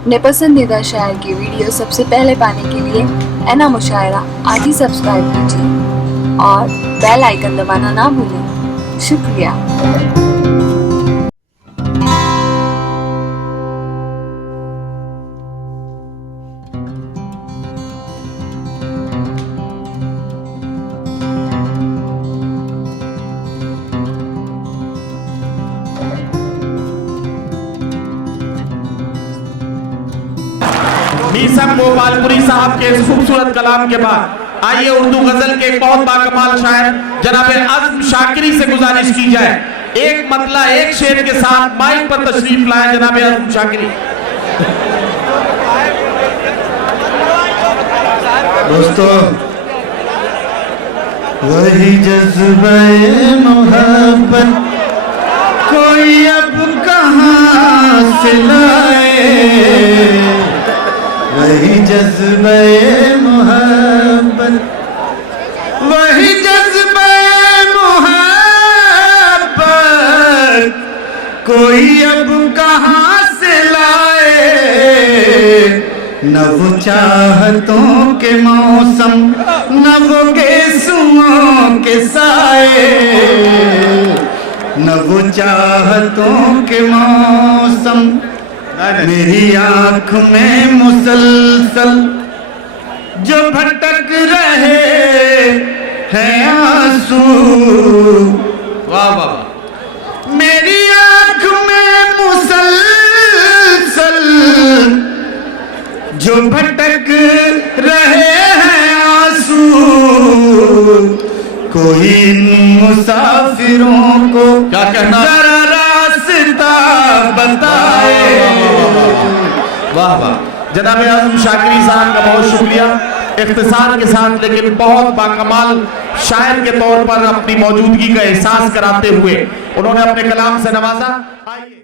अपने पसंदीदा शायर की वीडियो सबसे पहले पाने के लिए एना मुशायरा आज ही सब्सक्राइब कीजिए और बेल आइकन दबाना ना भूलें। शुक्रिया। मीसक गोपालपुरी साहब के खूबसूरत कलाम के बाद आइए उर्दू गजल के एक बहुत बाकमाल शायर जनाब आज़म शाकिरी से गुजारिश की जाए, एक मतला एक शेर के साथ माइक पर तशरीफ लाए जनाब आज़म शाकिरी। दोस्तों, वही जज्बे मोहब्बत कोई अब कहाँ से लाए, वही जज्बे मोहब्बत, वही जज्बे मोहब्बत कोई अब कहाँ से लाए, न वो चाहतों के मौसम न वो गेसुओं के साए, न वो चाहतों के मौसम मेरी आंख में मुसलसल जो भटक रहे हैं आंसू, वाह वाह, मेरी आंख में मुसलसल जो भटक रहे हैं आंसू, कोई इन मुसाफिरों को क्या कहना, जरा रास्ता बताए। वाह वाह, जनाब आज़म शाकिरी साहब का बहुत शुक्रिया। इख्तिसार के साथ लेकिन बहुत बाकमाल शायर के तौर पर अपनी मौजूदगी का एहसास कराते हुए उन्होंने अपने कलाम से नवाजा। आइए